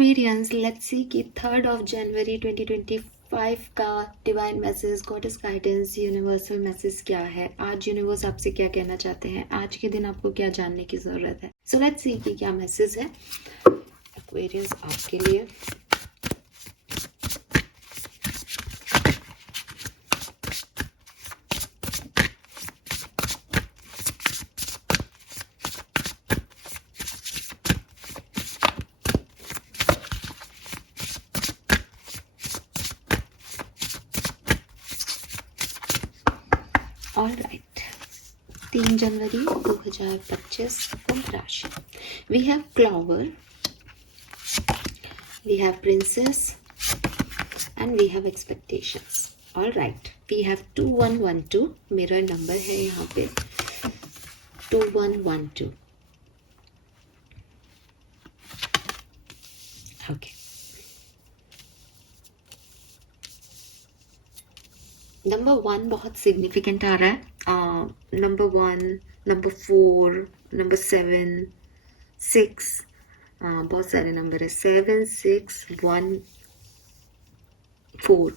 Aquarians, let's see कि 3 जनवरी 2025 का divine message, goddess guidance, universal message क्या है। आज यूनिवर्स आपसे क्या कहना चाहते हैं, आज के दिन आपको क्या जानने की ज़रूरत है। सो लेट्स सी कि क्या मैसेज है एक्वेरियंस आपके लिए। ऑलराइट, 3 जनवरी 2025 कुंभ राशि। We have clover, we have princess and we have expectations. Alright, we have 2112, mirror number है यहाँ पे 2112। ओके, नंबर 1 बहुत सिग्निफिकेंट आ रहा है। नंबर 1, नंबर 4, नंबर 7, 6, बहुत सारे नंबर है। 7, 6, 1, 4,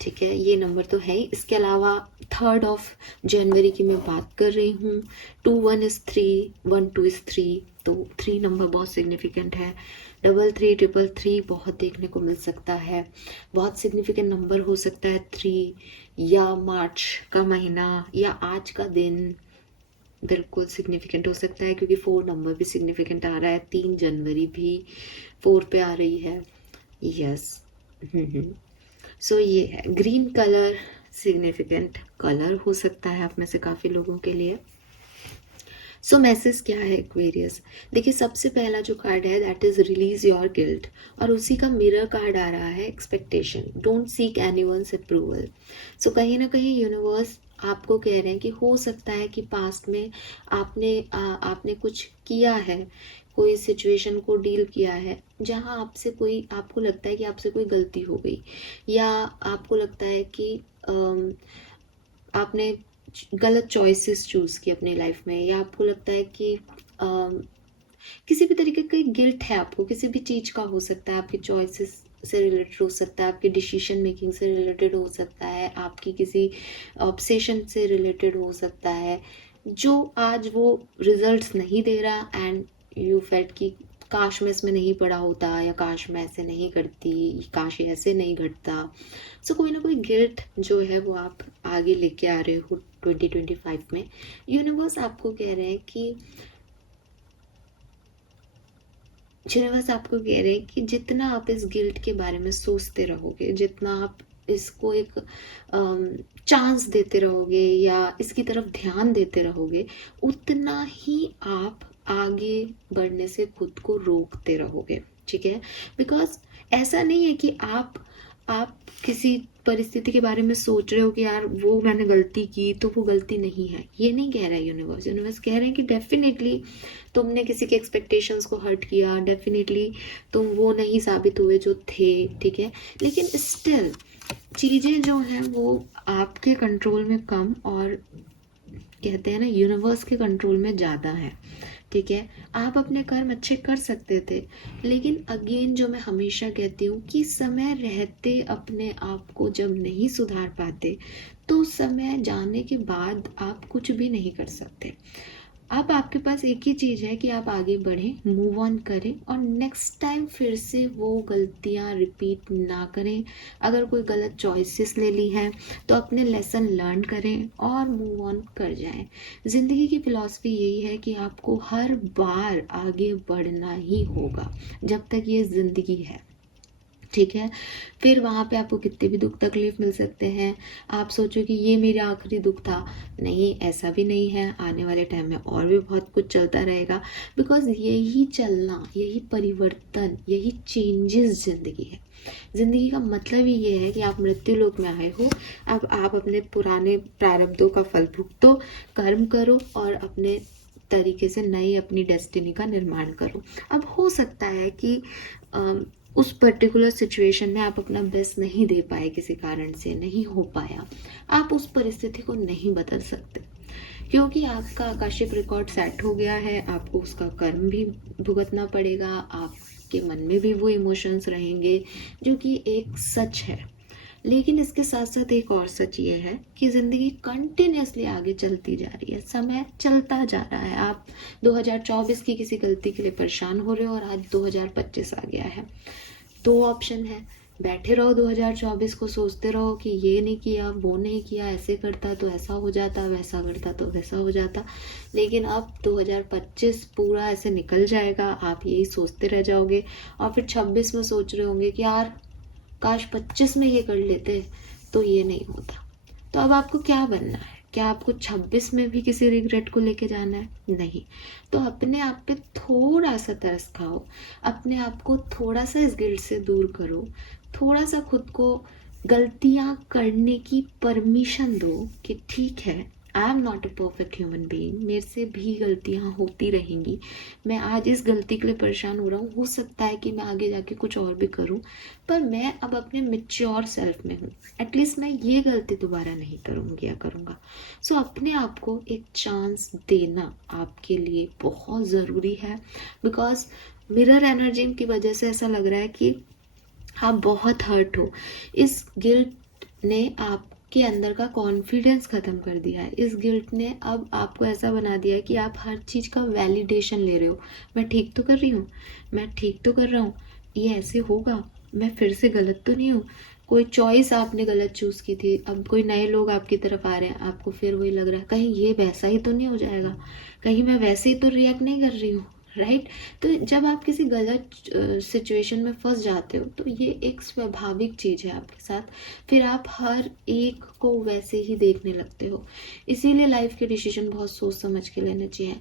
ठीक है, ये नंबर तो है ही। इसके अलावा 3 जनवरी की मैं बात कर रही हूँ। 2 1 इज 3, 1 2 इज 3, तो 3 नंबर बहुत सिग्निफिकेंट है। 33 333 बहुत देखने को मिल सकता है। बहुत सिग्निफिकेंट नंबर हो सकता है 3, या मार्च का महीना, या आज का दिन बिल्कुल सिग्निफिकेंट हो सकता है, क्योंकि 4 नंबर भी सिग्निफिकेंट आ रहा है। 3 जनवरी भी 4 पे आ रही है। यस, सो ये है ग्रीन कलर, सिग्निफिकेंट कलर हो सकता है आप में से काफ़ी लोगों के लिए। सो मैसेज क्या है एक्वेरियस। देखिए, सबसे पहला जो कार्ड है that is release your guilt, और उसी का मिरर कार्ड आ रहा है expectation. Don't seek anyone's approval. So कहीं ना कहीं यूनिवर्स आपको कह रहे हैं कि हो सकता है कि पास्ट में आपने कुछ किया है, कोई सिचुएशन को डील किया है जहां आपसे कोई, आपको लगता है कि आपसे कोई गलती हो गई, या आपको लगता है कि आपने गलत चॉइसेस चूज़ की अपनी लाइफ में, या आपको लगता है कि किसी भी तरीके का गिल्ट है आपको, किसी भी चीज़ का हो सकता है, आपकी चॉइसेस से रिलेटेड हो सकता है, आपकी डिसीजन मेकिंग से रिलेटेड हो सकता है, आपकी किसी ऑब्सेशन से रिलेटेड हो सकता है, जो आज वो रिजल्ट्स नहीं दे रहा एंड यू फेल्ट कि काश मैं इसमें नहीं पड़ा होता, या काश मैं ऐसे नहीं करती, काश ये ऐसे नहीं घटता। सो कोई ना कोई गिल्ट जो है वो आप आगे लेके आ रहे हो 2025 में। यूनिवर्स आपको कह रहे हैं कि जितना आप इस गिल्ट के बारे में सोचते रहोगे, जितना आप इसको एक चांस देते रहोगे या इसकी तरफ ध्यान देते रहोगे, उतना ही आप आगे बढ़ने से खुद को रोकते रहोगे। ठीक है, बिकॉज ऐसा नहीं है कि आप किसी परिस्थिति के बारे में सोच रहे हो कि यार वो मैंने गलती की, तो वो गलती नहीं है, ये नहीं कह रहा है यूनिवर्स। यूनिवर्स कह रहे हैं कि डेफिनेटली तुमने किसी के एक्सपेक्टेशंस को हर्ट किया, डेफिनेटली तुम वो नहीं साबित हुए जो थे, ठीक है, लेकिन स्टिल चीज़ें जो हैं वो आपके कंट्रोल में कम, और कहते हैं ना यूनिवर्स के कंट्रोल में ज़्यादा है। ठीक है, आप अपने कर्म अच्छे कर सकते थे, लेकिन अगेन जो मैं हमेशा कहती हूँ कि समय रहते अपने आप को जब नहीं सुधार पाते, तो समय जाने के बाद आप कुछ भी नहीं कर सकते। अब आपके पास एक ही चीज़ है कि आप आगे बढ़ें, मूव ऑन करें, और नेक्स्ट टाइम फिर से वो गलतियां रिपीट ना करें। अगर कोई गलत चॉइसेस ले ली हैं तो अपने लेसन लर्न करें और मूव ऑन कर जाएं। ज़िंदगी की फ़िलॉसफी यही है कि आपको हर बार आगे बढ़ना ही होगा जब तक ये ज़िंदगी है। ठीक है, फिर वहाँ पे आपको कितने भी दुख तकलीफ मिल सकते हैं। आप सोचो कि ये मेरा आखिरी दुख था, नहीं, ऐसा भी नहीं है। आने वाले टाइम में और भी बहुत कुछ चलता रहेगा, बिकॉज यही चलना, यही परिवर्तन, यही चेंजेस ज़िंदगी है। ज़िंदगी का मतलब ही ये है कि आप मृत्यु लोक में आए हो, अब आप अपने पुराने प्रारब्धों का फल भुगतो, कर्म करो और अपने तरीके से नई अपनी डेस्टिनी का निर्माण करो। अब हो सकता है कि उस पर्टिकुलर सिचुएशन में आप अपना बेस्ट नहीं दे पाए, किसी कारण से नहीं हो पाया, आप उस परिस्थिति को नहीं बदल सकते, क्योंकि आपका आकाशिक रिकॉर्ड सेट हो गया है। आपको उसका कर्म भी भुगतना पड़ेगा, आपकी आपके मन में भी वो इमोशंस रहेंगे, जो कि एक सच है। लेकिन इसके साथ साथ एक और सच ये है कि ज़िंदगी कंटिन्यूअसली आगे चलती जा रही है, समय चलता जा रहा है। आप 2024 की किसी गलती के लिए परेशान हो रहे हो और आज 2025 आ गया है। दो ऑप्शन है, बैठे रहो 2024 को सोचते रहो कि ये नहीं किया, वो नहीं किया, ऐसे करता तो ऐसा हो जाता, वैसा करता तो वैसा हो जाता। लेकिन अब 2025 पूरा ऐसे निकल जाएगा, आप यही सोचते रह जाओगे और फिर 26 में सोच रहे होंगे कि यार काश 25 में ये कर लेते, तो ये नहीं होता। तो अब आपको क्या बनना है? क्या आपको 26 में भी किसी रिग्रेट को लेके जाना है? नहीं। तो अपने आप पे थोड़ा सा तरस खाओ, अपने आप को थोड़ा सा इस गिल्ट से दूर करो, थोड़ा सा खुद को गलतियां करने की परमिशन दो कि ठीक है, I am not a perfect human being, मेरे से भी गलतियां होती रहेंगी। मैं आज इस गलती के लिए परेशान हो रहा हूँ, हो सकता है कि मैं आगे जाके कुछ और भी करूँ, पर मैं अब अपने मेच्योर सेल्फ में हूँ, एटलीस्ट मैं ये गलती दोबारा नहीं करूँगी या करूँगा। सो अपने आप को एक चांस देना आपके लिए बहुत ज़रूरी है, बिकॉज मिरर एनर्जी की वजह से ऐसा लग रहा है कि आप बहुत हर्ट हो। इस गिल्ट ने आपके अंदर का कॉन्फिडेंस ख़त्म कर दिया है। इस गिल्ट ने अब आपको ऐसा बना दिया है कि आप हर चीज़ का वैलिडेशन ले रहे हो। मैं ठीक तो कर रही हूँ, मैं ठीक तो कर रहा हूँ, ये ऐसे होगा, मैं फिर से गलत तो नहीं हूँ। कोई चॉइस आपने गलत चूज़ की थी, अब कोई नए लोग आपकी तरफ आ रहे हैं, आपको फिर वही लग रहा है कहीं ये वैसा ही तो नहीं हो जाएगा, कहीं मैं वैसे ही तो रिएक्ट नहीं कर रही हूँ, राइट। तो जब आप किसी गलत सिचुएशन में फंस जाते हो तो ये एक स्वाभाविक चीज़ है आपके साथ, फिर आप हर एक को वैसे ही देखने लगते हो। इसीलिए लाइफ के डिसीजन बहुत सोच समझ के लेने चाहिए।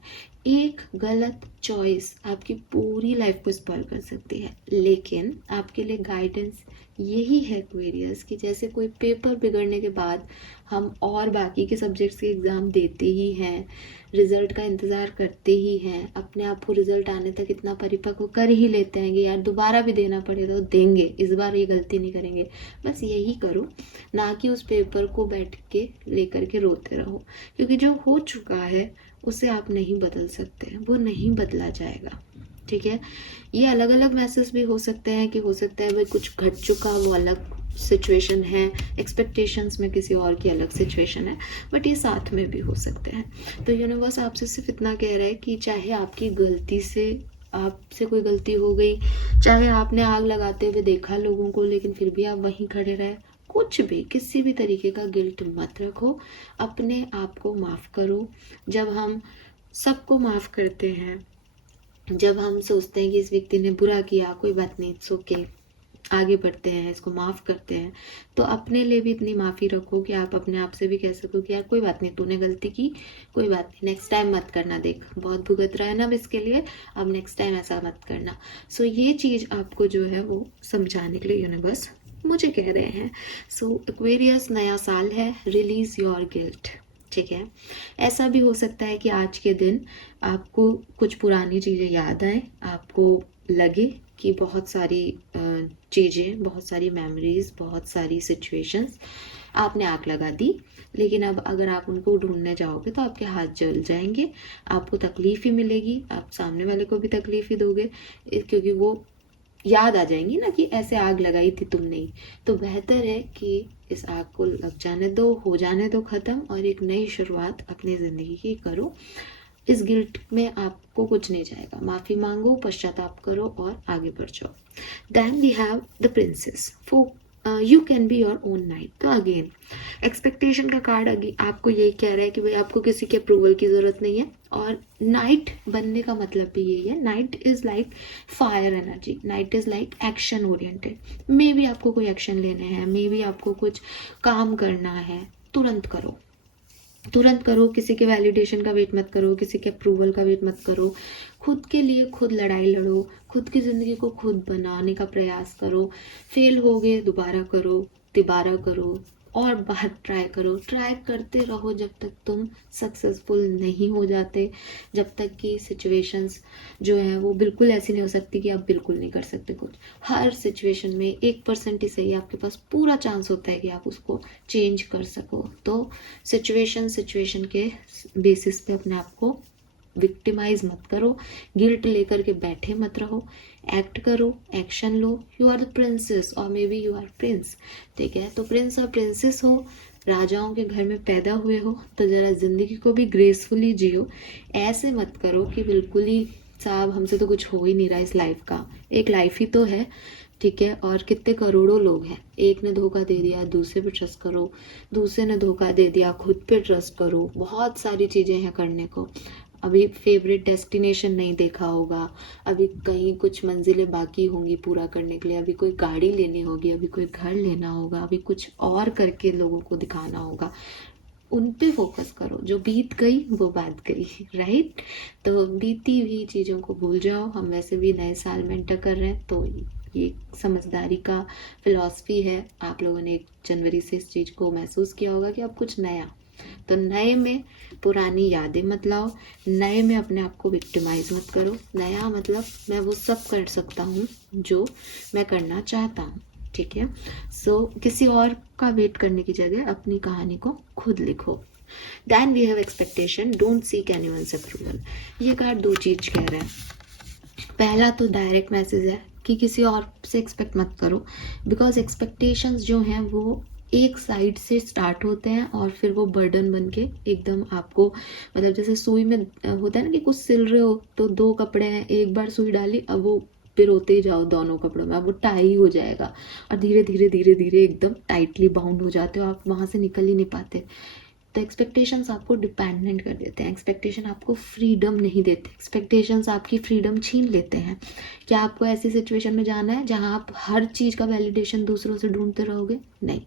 एक गलत चॉइस आपकी पूरी लाइफ को स्पॉइल कर सकती है, लेकिन आपके लिए गाइडेंस यही है एक्वेरियस कि जैसे कोई पेपर बिगड़ने के बाद हम और बाकी के सब्जेक्ट्स के एग्ज़ाम देते ही हैं, रिज़ल्ट का इंतज़ार करते ही हैं, अपने आप को रिज़ल्ट आने तक इतना परिपक्व कर ही लेते हैं कि यार दोबारा भी देना पड़ेगा तो देंगे, इस बार ये गलती नहीं करेंगे। बस यही करो, ना कि उस पेपर को बैठ के लेकर के रोते रहो, क्योंकि जो हो चुका है उसे आप नहीं बदल सकते, वो नहीं बदला जाएगा, ठीक है। ये अलग अलग मैसेज भी हो सकते हैं कि हो सकता है भाई कुछ घट चुका वो अलग सिचुएशन है, एक्सपेक्टेशंस में किसी और की अलग सिचुएशन है, बट ये साथ में भी हो सकते हैं। तो यूनिवर्स आपसे सिर्फ इतना कह रहा है कि चाहे आपकी गलती से आपसे कोई गलती हो गई, चाहे आपने आग लगाते हुए देखा लोगों को लेकिन फिर भी आप वहीं खड़े रहे, कुछ भी किसी भी तरीके का गिल्ट मत रखो, अपने आप को माफ़ करो। जब हम सबको माफ़ करते हैं, जब हम सोचते हैं कि इस व्यक्ति ने बुरा किया, कोई बात नहीं, इट्स ओके, आगे बढ़ते हैं, इसको माफ़ करते हैं, तो अपने लिए भी इतनी माफ़ी रखो कि आप अपने आप से भी कह सको कि यार कोई बात नहीं, तूने गलती की, कोई बात नहीं, नेक्स्ट टाइम मत करना, देख बहुत भुगत रहा है ना अब इसके लिए, अब नेक्स्ट टाइम ऐसा मत करना। सो ये चीज़ आपको जो है वो समझाने के लिए यूनिवर्स मुझे कह रहे हैं। सो एक्वेरियस, नया साल है, रिलीज़ योर गिल्ट, ठीक है। ऐसा भी हो सकता है कि आज के दिन आपको कुछ पुरानी चीज़ें याद आए, आपको लगे कि बहुत सारी चीज़ें, बहुत सारी मेमोरीज, बहुत सारी सिचुएशंस आपने आग लगा दी, लेकिन अब अगर आप उनको ढूंढने जाओगे तो आपके हाथ जल जाएंगे, आपको तकलीफ़ ही मिलेगी, आप सामने वाले को भी तकलीफ़ ही दोगे, क्योंकि वो याद आ जाएंगी ना कि ऐसे आग लगाई थी तुमने ही। तो बेहतर है कि इस आग को लग जाने दो, हो जाने दो ख़त्म, और एक नई शुरुआत अपनी ज़िंदगी की करो। इस गिल्ट में आपको कुछ नहीं जाएगा, माफ़ी मांगो, पश्चाताप करो और आगे बढ़ जाओ। Then we have the princess, you can be your own knight. तो अगेन एक्सपेक्टेशन का कार्ड आपको यही कह रहा है कि भाई आपको किसी के अप्रूवल की ज़रूरत नहीं है, और नाइट बनने का मतलब भी यही है। Night is like fire energy, night is like action oriented. May be आपको कोई एक्शन लेने हैं, मे बी आपको कुछ काम करना है, तुरंत करो, तुरंत करो, किसी के वैलिडेशन का वेट मत करो, किसी के अप्रूवल का वेट मत करो, खुद के लिए खुद लड़ाई लड़ो, खुद की ज़िंदगी को खुद बनाने का प्रयास करो। फेल हो गए दोबारा करो, तिबारा करो, और बार ट्राई करो, ट्राई करते रहो जब तक तुम सक्सेसफुल नहीं हो जाते, जब तक कि सिचुएशंस जो है वो बिल्कुल ऐसी नहीं हो सकती कि आप बिल्कुल नहीं कर सकते कुछ। हर सिचुएशन में 1% ही सही आपके पास पूरा चांस होता है कि आप उसको चेंज कर सको। तो सिचुएशन के बेसिस पे अपने आप को विक्टिमाइज मत करो, गिल्ट लेकर के बैठे मत रहो, एक्ट करो, एक्शन लो। यू आर द प्रिंसेस और maybe you are prince, ठीक है। तो प्रिंस और प्रिंसेस हो, राजाओं के घर में पैदा हुए हो, तो ज़रा ज़िंदगी को भी ग्रेसफुली जियो। ऐसे मत करो कि बिल्कुल ही साहब हमसे तो कुछ हो ही नहीं रहा इस लाइफ का। एक लाइफ ही तो है, ठीक है। और कितने करोड़ों लोग हैं, एक ने धोखा दे दिया दूसरे पे ट्रस्ट करो, दूसरे ने धोखा दे दिया खुद पे ट्रस्ट करो। बहुत सारी चीज़ें हैं करने को। अभी फेवरेट डेस्टिनेशन नहीं देखा होगा, अभी कहीं कुछ मंजिलें बाकी होंगी पूरा करने के लिए, अभी कोई गाड़ी लेनी होगी, अभी कोई घर लेना होगा, अभी कुछ और करके लोगों को दिखाना होगा। उन पे फोकस करो, जो बीत गई वो बात गई, राइट। तो बीती हुई चीज़ों को भूल जाओ। हम वैसे भी नए साल में एंटर कर रहे हैं, तो ये समझदारी का फिलॉसफी है। आप लोगों ने 1 जनवरी से इस चीज़ को महसूस किया होगा कि अब कुछ नया, तो नए में पुरानी यादें मत लाओ, नए में अपने आप को विक्टिमाइज मत करो। नया मतलब मैं वो सब कर सकता हूँ जो मैं करना चाहता हूँ, ठीक है। सो किसी और का वेट करने की जगह अपनी कहानी को खुद लिखो। Then we have expectation, don't seek anyone's approval. ये कार्ड 2 चीज कह रहा है। पहला तो डायरेक्ट मैसेज है कि किसी और से एक्सपेक्ट मत करो, बिकॉज एक्सपेक्टेशंस जो हैं वो एक साइड से स्टार्ट होते हैं और फिर वो बर्डन बन के एकदम आपको, मतलब जैसे सुई में होता है ना कि कुछ सिल रहे हो, तो 2 कपड़े हैं, एक बार सुई डाली, अब वो पिरोते ही जाओ दोनों कपड़ों में, अब वो टाई हो जाएगा और धीरे धीरे धीरे धीरे एकदम टाइटली बाउंड हो जाते हो, आप वहाँ से निकल ही नहीं पाते। तो एक्सपेक्टेशंस आपको डिपेंडेंट कर देते हैं, एक्सपेक्टेशन आपको फ्रीडम नहीं देते, एक्सपेक्टेशंस आपकी फ्रीडम छीन लेते हैं। क्या आपको ऐसी सिचुएशन में जाना है जहां आप हर चीज़ का वैलिडेशन दूसरों से ढूंढते रहोगे? नहीं,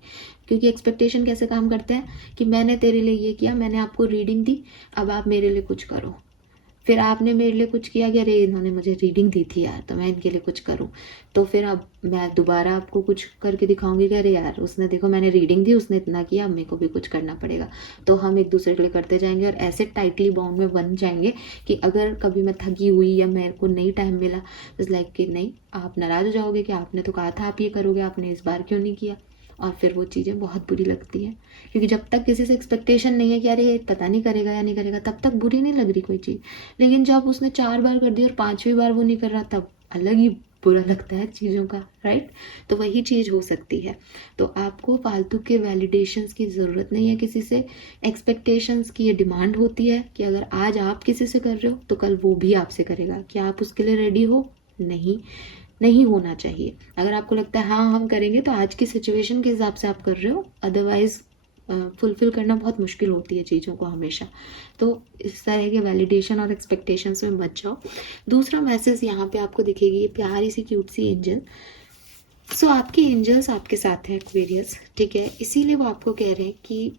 क्योंकि एक्सपेक्टेशन कैसे काम करते हैं कि मैंने तेरे लिए ये किया, मैंने आपको रीडिंग दी, अब आप मेरे लिए कुछ करो। फिर आपने मेरे लिए कुछ किया कि अरे इन्होंने मुझे रीडिंग दी थी यार, तो मैं इनके लिए कुछ करूं। तो फिर अब मैं दोबारा आपको कुछ करके दिखाऊंगी कि अरे यार उसने, देखो मैंने रीडिंग दी, उसने इतना किया, अब मेरे को भी कुछ करना पड़ेगा। तो हम एक दूसरे के लिए करते जाएंगे और ऐसे टाइटली बाउंड में बन जाएंगे कि अगर कभी मैं थकी हुई या मेरे को नहीं टाइम मिला, इस लाइक कि नहीं, आप नाराज हो जाओगे कि आपने तो कहा था आप ये करोगे, आपने इस बार क्यों नहीं किया। और फिर वो चीज़ें बहुत बुरी लगती हैं, क्योंकि जब तक किसी से एक्सपेक्टेशन नहीं है कि अरे ये पता नहीं करेगा या नहीं करेगा, तब तक बुरी नहीं लग रही कोई चीज़। लेकिन जब उसने 4 बार कर दी और 5वीं बार वो नहीं कर रहा, तब अलग ही बुरा लगता है चीज़ों का, राइट। तो वही चीज़ हो सकती है। तो आपको फालतू के वैलिडेशंस की ज़रूरत नहीं है किसी से। एक्सपेक्टेशंस की ये डिमांड होती है कि अगर आज आप किसी से कर रहे हो तो कल वो भी आपसे करेगा। क्या आप उसके लिए रेडी हो? नहीं, नहीं होना चाहिए। अगर आपको लगता है हाँ हम करेंगे, तो आज की सिचुएशन के हिसाब से आप कर रहे हो, अदरवाइज फुलफिल करना बहुत मुश्किल होती है चीज़ों को हमेशा। तो इस तरह के वैलिडेशन और एक्सपेक्टेशंस में बच जाओ। दूसरा मैसेज यहाँ पे आपको दिखेगी, ये प्यारी सी क्यूट सी एंजल। सो आपके एंजल्स आपके साथ हैं एक्वेरियस, ठीक है। इसीलिए वो आपको कह रहे हैं कि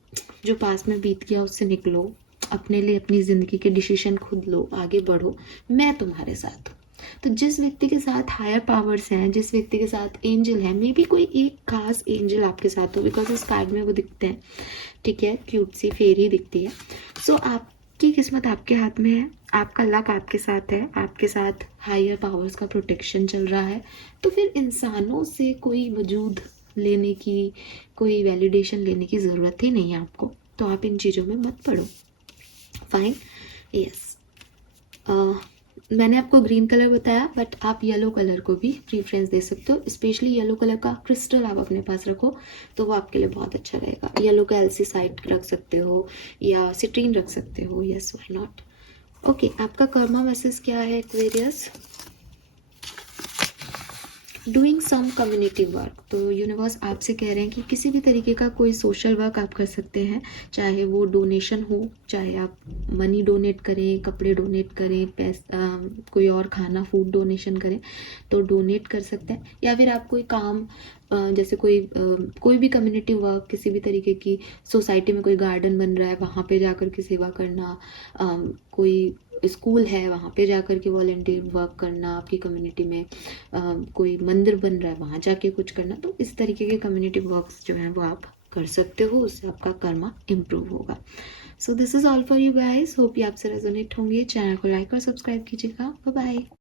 जो पास में बीत गया उससे निकलो, अपने लिए अपनी ज़िंदगी के डिसीजन खुद लो, आगे बढ़ो, मैं तुम्हारे साथ हूँ। तो जिस व्यक्ति के साथ हायर पावर्स हैं, जिस व्यक्ति के साथ एंजल है, मे बी कोई एक खास एंजल आपके साथ हो, बिकॉज इस कार्ड में वो दिखते हैं, ठीक है, क्यूट सी फेरी दिखती है। सो आपकी किस्मत आपके हाथ में है, आपका लक आपके साथ है, आपके साथ हायर पावर्स का प्रोटेक्शन चल रहा है। तो फिर इंसानों से कोई वजूद लेने की, कोई वैलिडेशन लेने की ज़रूरत ही नहीं है आपको। तो आप इन चीज़ों में मत पड़ो, फाइन। यस, मैंने आपको ग्रीन कलर बताया, बट आप येलो कलर को भी प्रीफरेंस दे सकते हो। स्पेशली येलो कलर का क्रिस्टल आप अपने पास रखो तो वो आपके लिए बहुत अच्छा रहेगा। येलो का एल्सीसाइड रख सकते हो या सिट्रीन रख सकते हो, यस व्हाई नॉट। ओके, आपका कर्मा मैसेज क्या है Aquarius? Doing some community work. तो यूनिवर्स आपसे कह रहे हैं कि किसी भी तरीके का कोई सोशल वर्क आप कर सकते हैं, चाहे वो डोनेशन हो, चाहे आप मनी डोनेट करें, कपड़े डोनेट करें, पैसा, कोई और खाना फूड डोनेशन करें तो डोनेट कर सकते हैं। या फिर आप कोई काम जैसे कोई भी कम्युनिटी वर्क, किसी भी तरीके की सोसाइटी में कोई गार्डन बन रहा है वहाँ पे जाकर के सेवा करना, कोई स्कूल है वहाँ पे जाकर के वॉलंटियर वर्क करना, आपकी कम्युनिटी में कोई मंदिर बन रहा है वहाँ जाके कुछ करना, तो इस तरीके के कम्युनिटी वर्क्स जो हैं वो आप कर सकते हो, उससे आपका कर्मा इम्प्रूव होगा। So this is all for you guys, hope ये आपसे रेजोनेट होंगे। चैनल को लाइक और सब्सक्राइब कीजिएगा। Bye bye.